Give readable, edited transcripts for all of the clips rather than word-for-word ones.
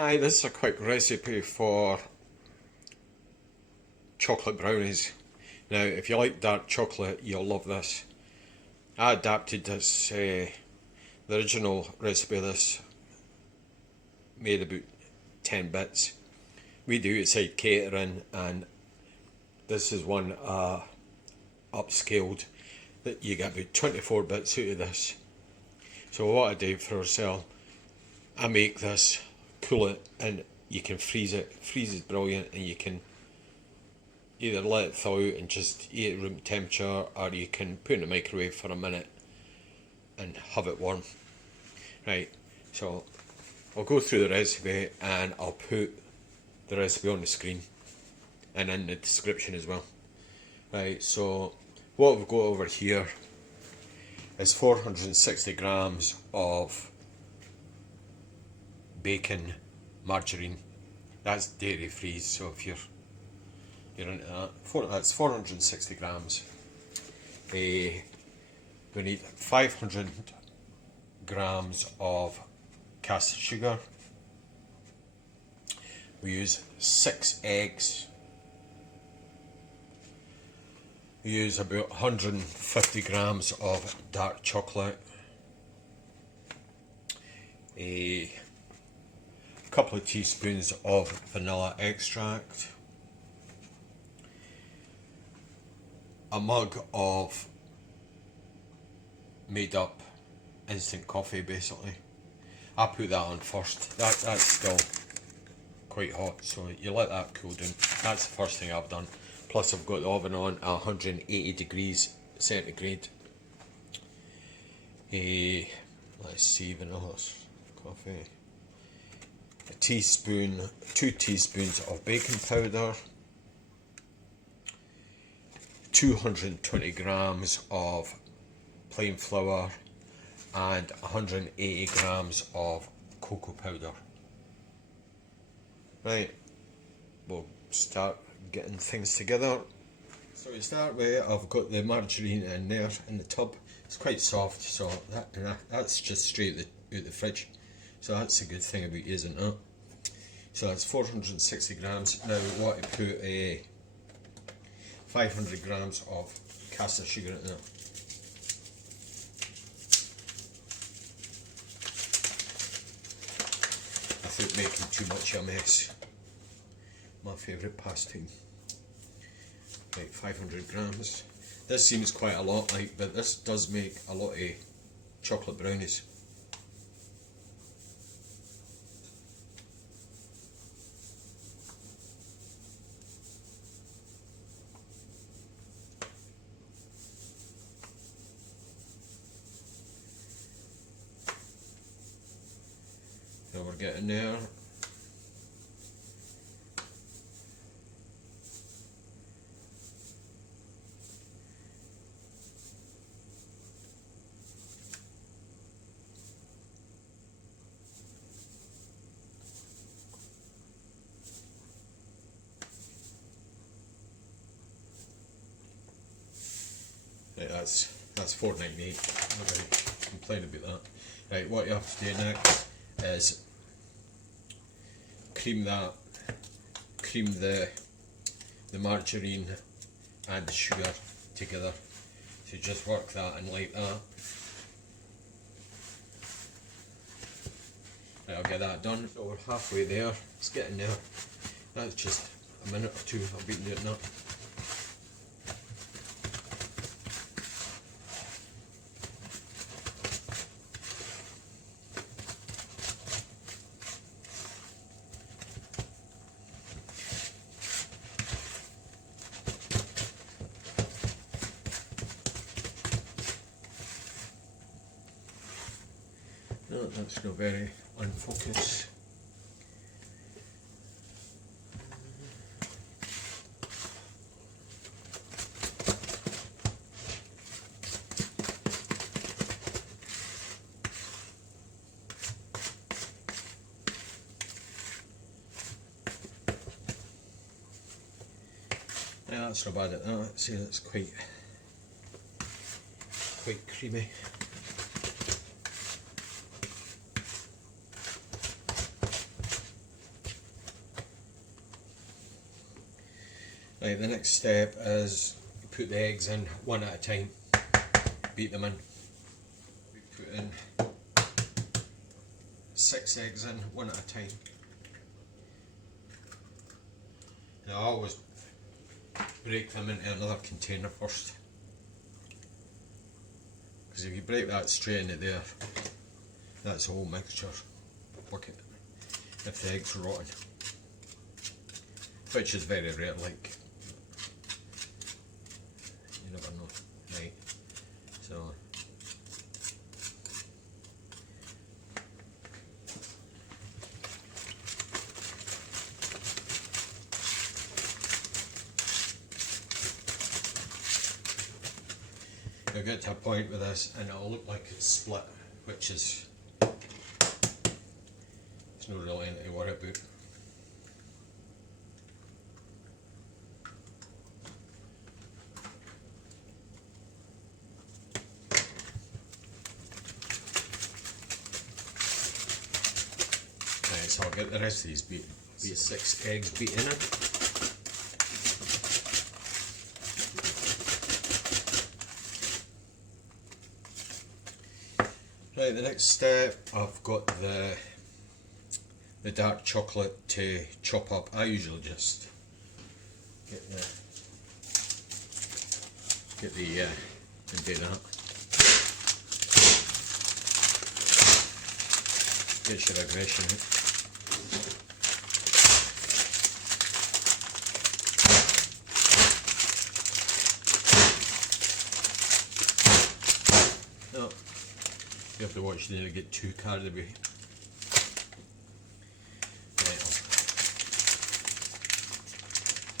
Hi, this is a quick recipe for chocolate brownies. Now, if you like dark chocolate, you'll love this. I adapted this, the original recipe of this, made about 10 bits. We do outside catering, and this is one upscaled that you get about 24 bits out of this. So what I do for ourselves, I make this, cool it, and you can freeze it. Freeze is brilliant, and you can either let it thaw out and just eat at room temperature, or you can put it in the microwave for a minute and have it warm. Right, so I'll go through the recipe and I'll put the recipe on the screen and in the description as well. Right, so what we've got over here is 460 grams of bacon margarine. That's dairy free, so if you're into that, that's 460 grams. We need 500 grams of caster sugar. We use 6 eggs. We use about 150 grams of dark chocolate. A couple of teaspoons of vanilla extract. A mug of made up instant coffee, basically. I put that on first. That's still quite hot, so you let that cool down. That's the first thing I've done. Plus I've got the oven on at 180 degrees centigrade. Let's see, vanilla coffee. A teaspoon, 2 teaspoons of baking powder. 220 grams of plain flour and 180 grams of cocoa powder. Right, we'll start getting things together. So to start with, I've got the margarine in there in the tub. It's quite soft, so that's just straight out the fridge. So that's a good thing about using it. So that's 460 grams. Now we want to put a 500 grams of caster sugar in there. Without making too much of a mess. My favourite pastime. Right, 500 grams. This seems quite a lot, but this does make a lot of chocolate brownies. So we're getting there. Right, that's $4.98. I'm not going to complain about that. Right, what you have to do next is cream the margarine and the sugar together. So just work that in like that. Right, I'll get that done. So we're halfway there. It's getting there. That's just a minute or two. I'll be doing that. No, that's not very unfocused. Yeah, that's not bad at that. See, that's quite creamy. Right, the next step is you put the eggs in one at a time, beat them in. We put in 6 eggs in one at a time. Now I always break them into another container first, because if you break that straight into there, that's the whole mixture bucket if the eggs are rotten, which is very rare, like, you never know. Right, so you'll get to a point with this and it'll look like it's split, which is, it's not really anything to worry about. Right, so I'll get the rest of these beat 6 eggs beaten in. Right, the next step, I've got the dark chocolate to chop up. I usually just get the and do that. Gets your aggression out. No, you have to watch there to get too carried away. Right,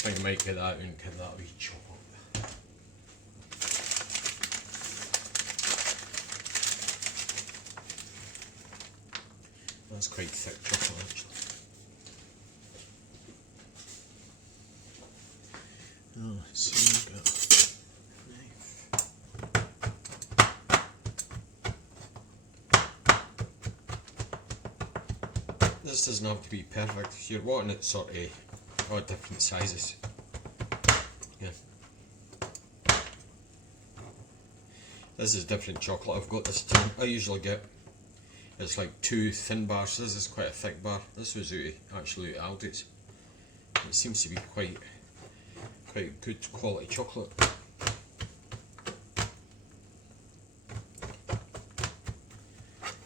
I think I might get that out and get that wee chop up. That's quite thick chocolate actually. Oh, let's see, got a knife. This doesn't have to be perfect. You're wanting it sort of all different sizes. Yeah. This is different chocolate. I've got this tin. I usually get, it's like 2 thin bars. This is quite a thick bar. This was actually out of Aldi's. It seems to be quite good quality chocolate.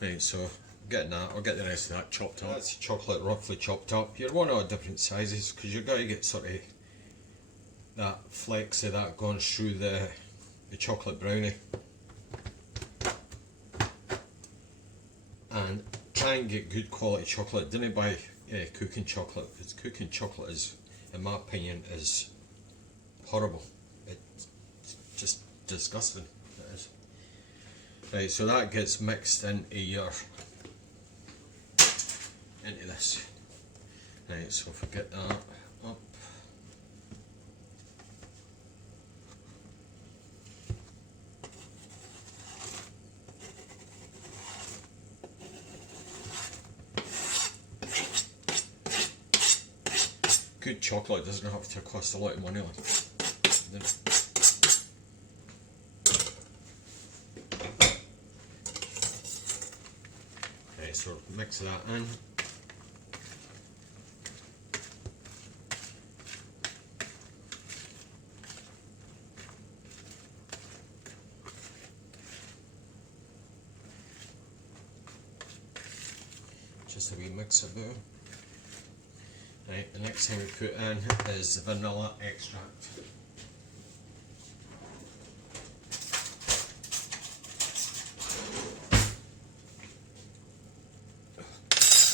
Right, so getting that, I'll get the rest of that chopped up. That's chocolate roughly chopped up. You're wanting all different sizes because you've got to get sort of that flex of that going through the chocolate brownie. And try and get good quality chocolate. Don't buy cooking chocolate, because cooking chocolate is, in my opinion, is horrible. It's just disgusting. It is. Right, so that gets mixed into this. Right, so if I get that up. Good chocolate doesn't have to cost a lot of money. Okay, so mix that in. Just a wee mix about. Right, the next thing we put in is vanilla extract.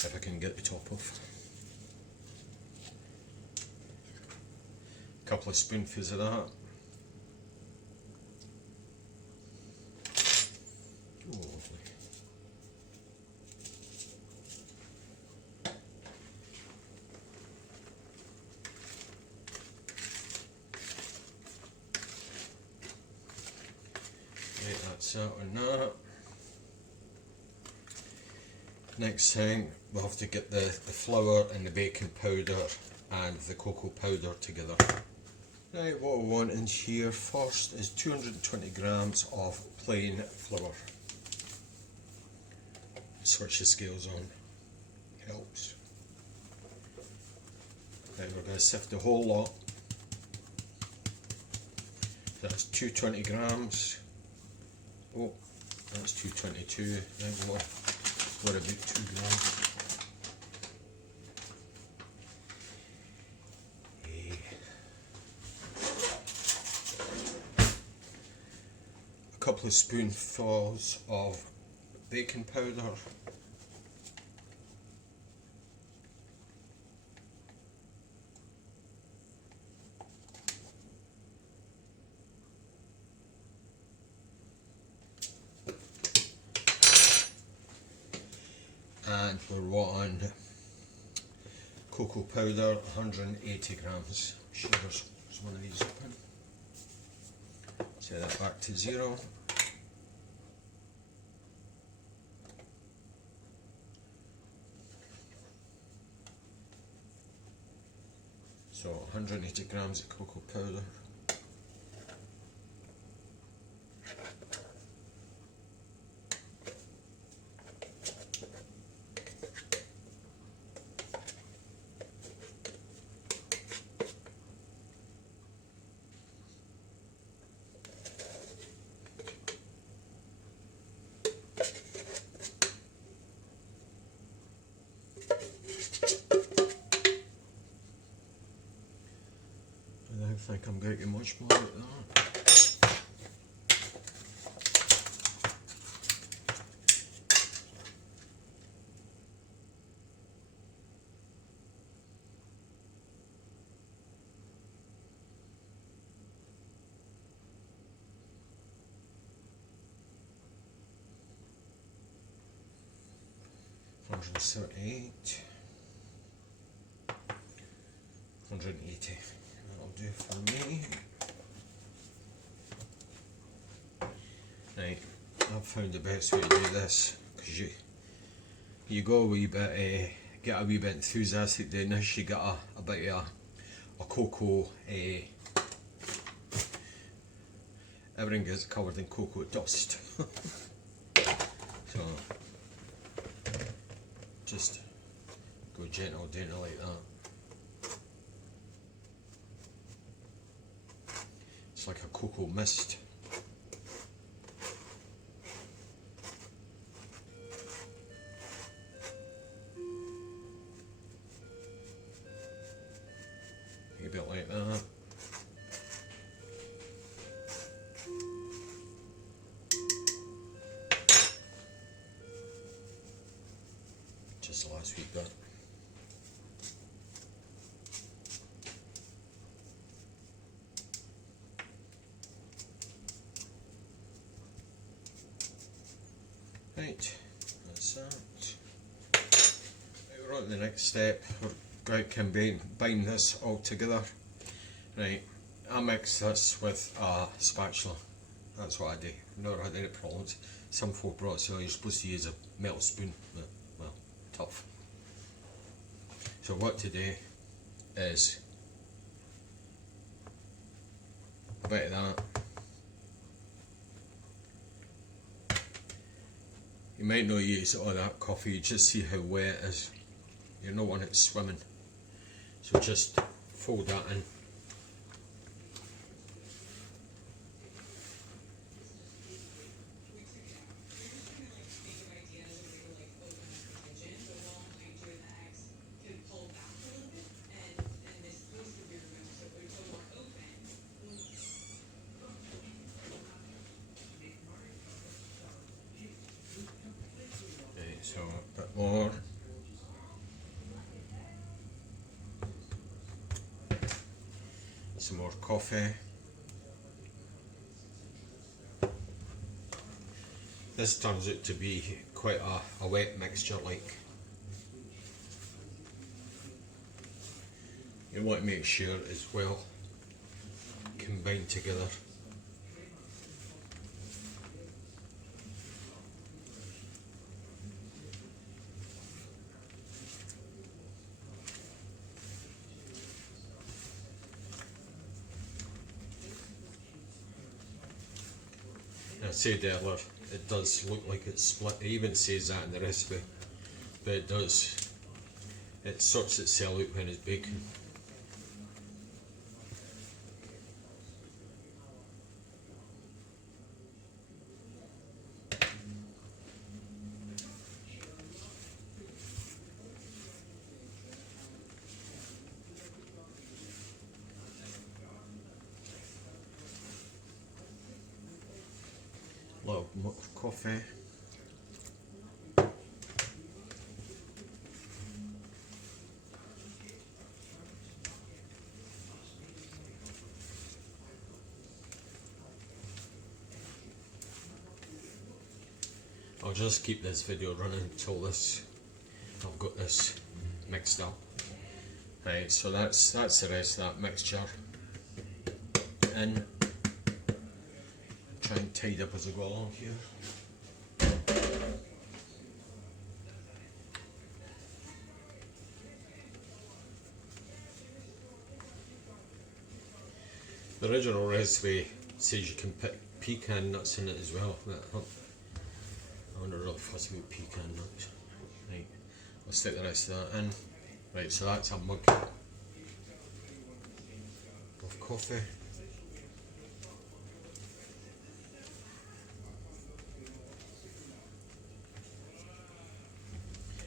If I can get the top off. A couple of spoonfuls of that. That's that and that. Next thing, we'll have to get the flour and the baking powder and the cocoa powder together. Right, what we want in here first is 220 grams of plain flour. Switch the scales on, helps. Then we're going to sift the whole lot. That's 220 grams. Oh, that's 222. Then we're about 2 grams. A couple of spoonfuls of baking powder. And we're wanting cocoa powder, 180 grams. Sure, there's one of these open. Set that back to 0. So 180 grams of cocoa powder. I don't think I'm getting much more like that. $178, $180. That'll do for me. Right, I've found the best way to do this, because you go a wee bit, get a wee bit enthusiastic doing this. You get a bit of a cocoa, everything gets covered in cocoa dust. So just go gentle doing it like that. It's like a cocoa mist. A bit like that. Just the last wee bit. Right, that's that. Right, we're on to the next step. We're going to combine this all together. Right, I mix this with a spatula. That's what I do. I've never had any problems. Some folk brought so you're supposed to use a metal spoon, but well, tough. So what to do is a bit of that. You might not use all that coffee, you just see how wet it is. You don't want it swimming. So just fold that in. So a bit more. Some more coffee. This turns out to be quite a wet mixture, like. You want to make sure it's well combined together. I said earlier, it does look like it's split. It even says that in the recipe, but it does. It sorts itself out when it's baking. A little more coffee. I'll just keep this video running until I've got this mixed up. Right, so that's the rest of that mixture in. Try and tidy up as I go along here. The original recipe says you can put pecan nuts in it as well. I wonder real fussy about pecan nuts. Right, I'll stick the rest of that in. Right, so that's a mug of coffee.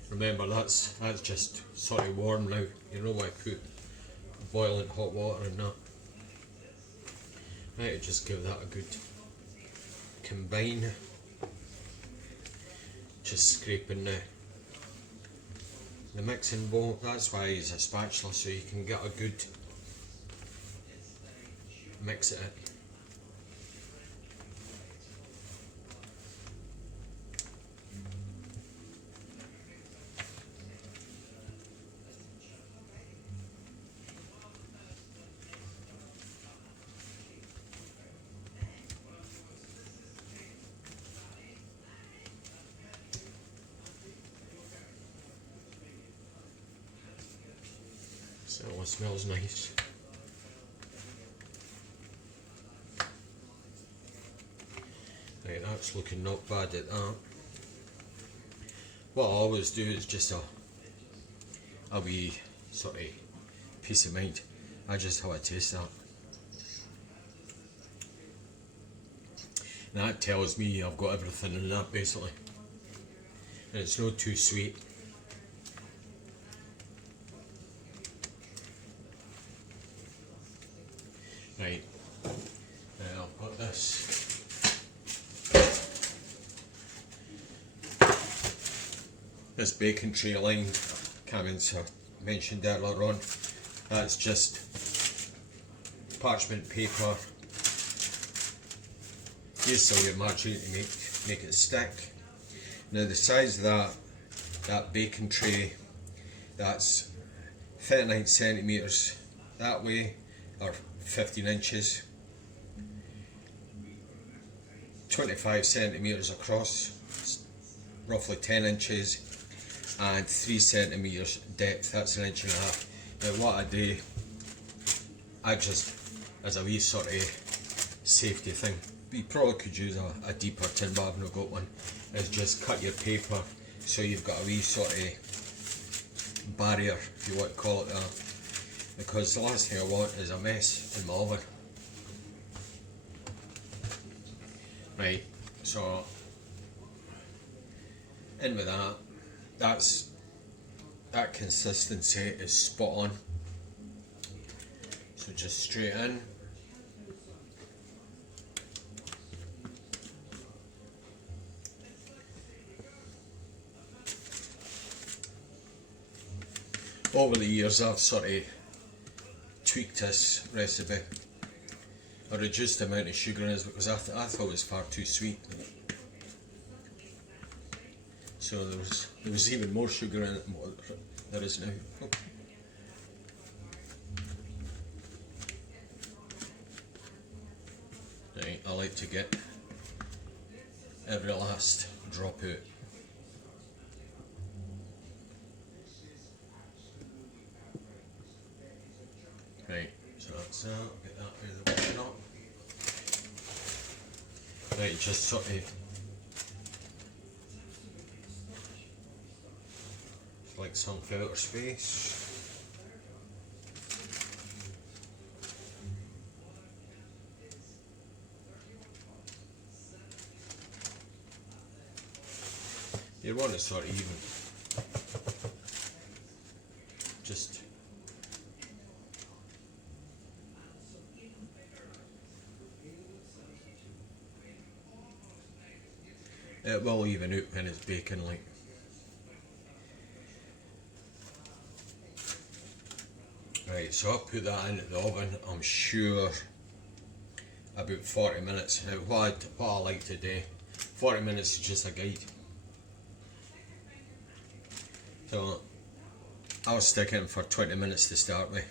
Remember, that's just sort of warm now. You know why I put boiling hot water in that. Right, just give that a good combine. Just scraping the mixing bowl. That's why I use a spatula, so you can get a good mix of it. So it smells nice. Right, that's looking not bad at that. What I always do is just a wee sort of peace of mind. I just have a taste of that. And that tells me I've got everything in that basically. And it's not too sweet. Right, now I've got this. This baking tray lined, Cameron's mentioned earlier on, that's just parchment paper. Use some of your margarine to make it stick. Now the size of that baking tray, that's 39 centimetres that way, or 15 inches, 25 centimetres across, roughly 10 inches, and 3 centimetres depth, that's an inch and a half. Now what I do, I just, as a wee sort of safety thing, you probably could use a deeper tin, but I've not got one, is just cut your paper so you've got a wee sort of barrier, if you want to call it that. Because the last thing I want is a mess in my oven. Right, so in with that, that consistency is spot on. So just straight in. Over the years I've sort of tweaked this recipe. I reduced the amount of sugar in it because I thought it was far too sweet. So there was even more sugar in it than what there is now. Right, I like to get every last drop out. Right, so that's that, get that out of the way now. Right, just sort of like some outer space. You want to sort of even. Just it will even out when it's baking, like. Right, so I'll put that into the oven, I'm sure about 40 minutes. Now what I like to do, 40 minutes is just a guide. So I'll stick it in for 20 minutes to start with.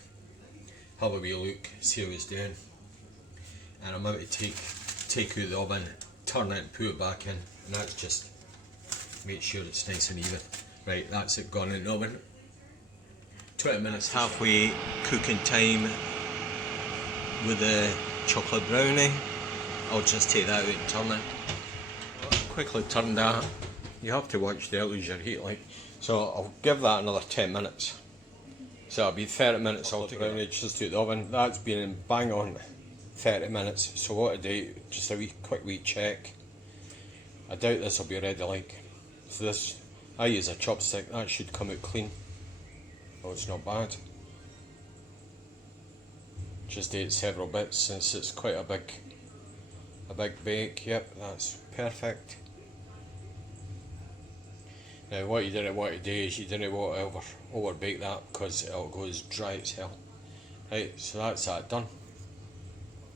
Have a wee look, see how it's doing. And I'm about to take out the oven, turn it and put it back in. And that's just, make sure it's nice and even. Right, that's it gone in the oven. 20 minutes. Halfway cooking time with the chocolate brownie. I'll just take that out and turn it. Quickly turn that. You have to watch the lose your heat, like. So I'll give that another 10 minutes. So it'll be 30 minutes altogether. Just out the oven. That's been in bang on 30 minutes. So what I do, just a quick wee check. I doubt this will be ready, like. So this, I use a chopstick. That should come out clean. Oh, it's not bad. Just ate several bits since it's quite a big bake. Yep, that's perfect. Now what you didn't want to do is you didn't want to over bake that because it'll go as dry as hell. Right, so that's that done.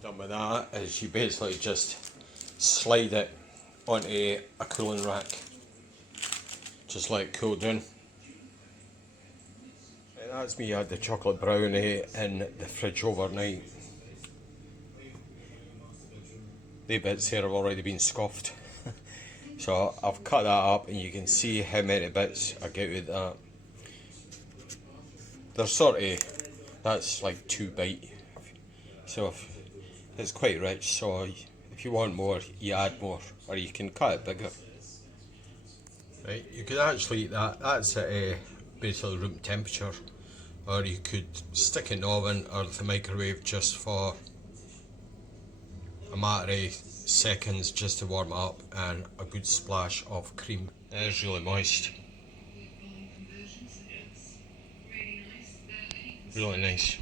Done with that is you basically just slide it onto a cooling rack. Just let it cool down. That's me, I had the chocolate brownie in the fridge overnight. The bits here have already been scoffed. So I've cut that up and you can see how many bits I get with that. They're sort of, that's like 2 bite. So it's quite rich, so if you want more, you add more, or you can cut it bigger. Right, you could actually eat that, that's at basically room temperature. Or you could stick it in the oven or the microwave just for a matter of seconds just to warm it up, and a good splash of cream. It is really moist. Really nice.